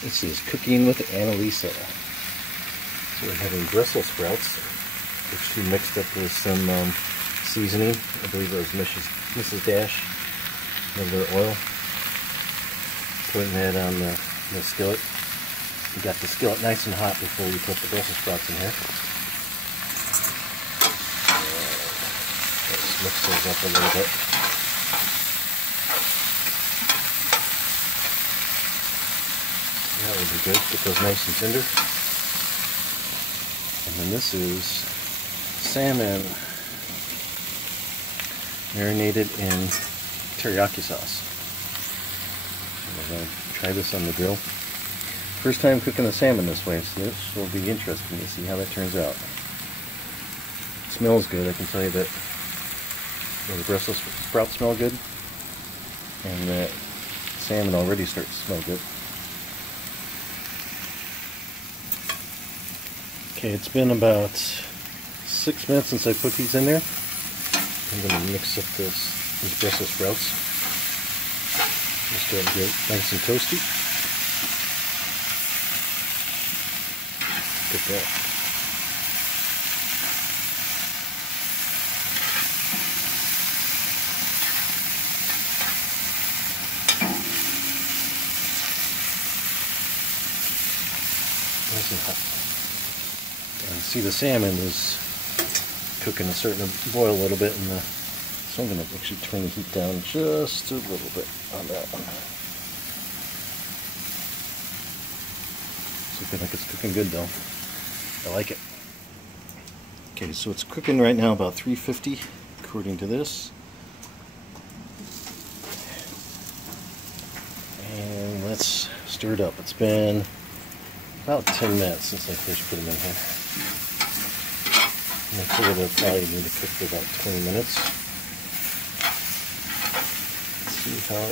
This is Cooking with Annalisa. So we're having Brussels sprouts, which we mixed up with some seasoning. I believe it was Mrs. Dash. A little bit of oil. Putting that on the skillet. We got the skillet nice and hot before we put the Brussels sprouts in here. Let's mix those up a little bit. That would be good. Get those nice and tender. And then this is salmon marinated in teriyaki sauce. We're going to try this on the grill. First time cooking the salmon this way, so this will be interesting to see how that turns out. It smells good, I can tell you that. The Brussels sprouts smell good, and that salmon already starts to smell good. Okay, it's been about 6 minutes since I put these in there. I'm going to mix up these Brussels sprouts. Just to get nice and toasty. Get that. Nice and hot. And see, the salmon is cooking, it's starting to boil a little bit, so I'm going to actually turn the heat down just a little bit on that one. It's looking like it's cooking good though. I like it. Okay, so it's cooking right now about 350 according to this. And let's stir it up. It's been about 10 minutes since I first put them in here. And I figure they'll probably need to cook for about 20 minutes. Let's see how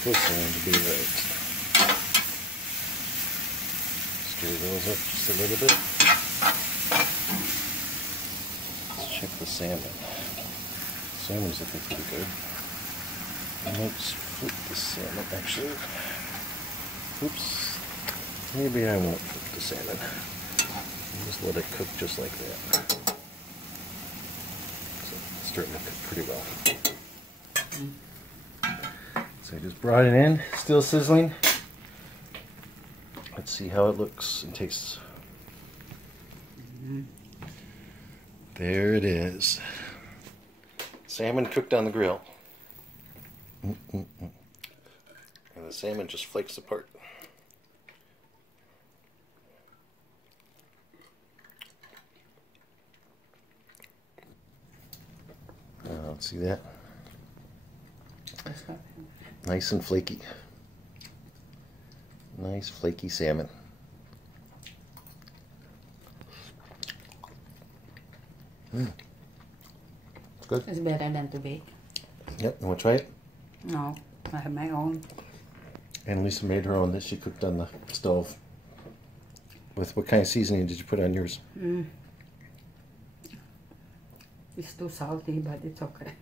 close I want to be right. Stir those up just a little bit. Let's check the salmon. Salmon's looking pretty good. I might just flip the salmon actually. Oops. Maybe I won't cook the salmon. I'll just let it cook just like that. So it's starting to cook pretty well. So I just brought it in, still sizzling. Let's see how it looks and tastes. There it is. Salmon cooked on the grill. And the salmon just flakes apart. Let's see that. Nice and flaky. Nice flaky salmon. It's good. It's better than to bake. Yep, you want to try it? No, I have my own. And Lisa made her own that she cooked on the stove. With what kind of seasoning did you put on yours? It's too salty, but it's okay.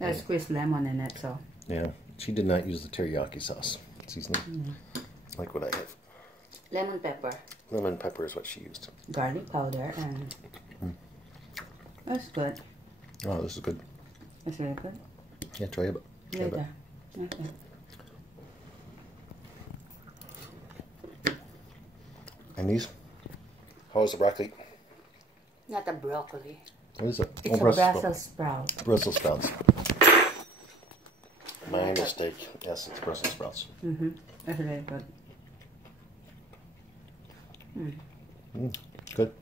I squeezed lemon in it, so. Yeah, she did not use the teriyaki sauce seasoning, like what I have. Lemon pepper. Lemon pepper is what she used. Garlic powder and. That's good. Oh, this is good. It's really good. Yeah, try it. Later. Okay. And these? How is the broccoli? Not a broccoli. What is it? It's a Brussels sprout. Brussels sprouts. My mistake. Yes, it's Brussels sprouts. That's really good. Good.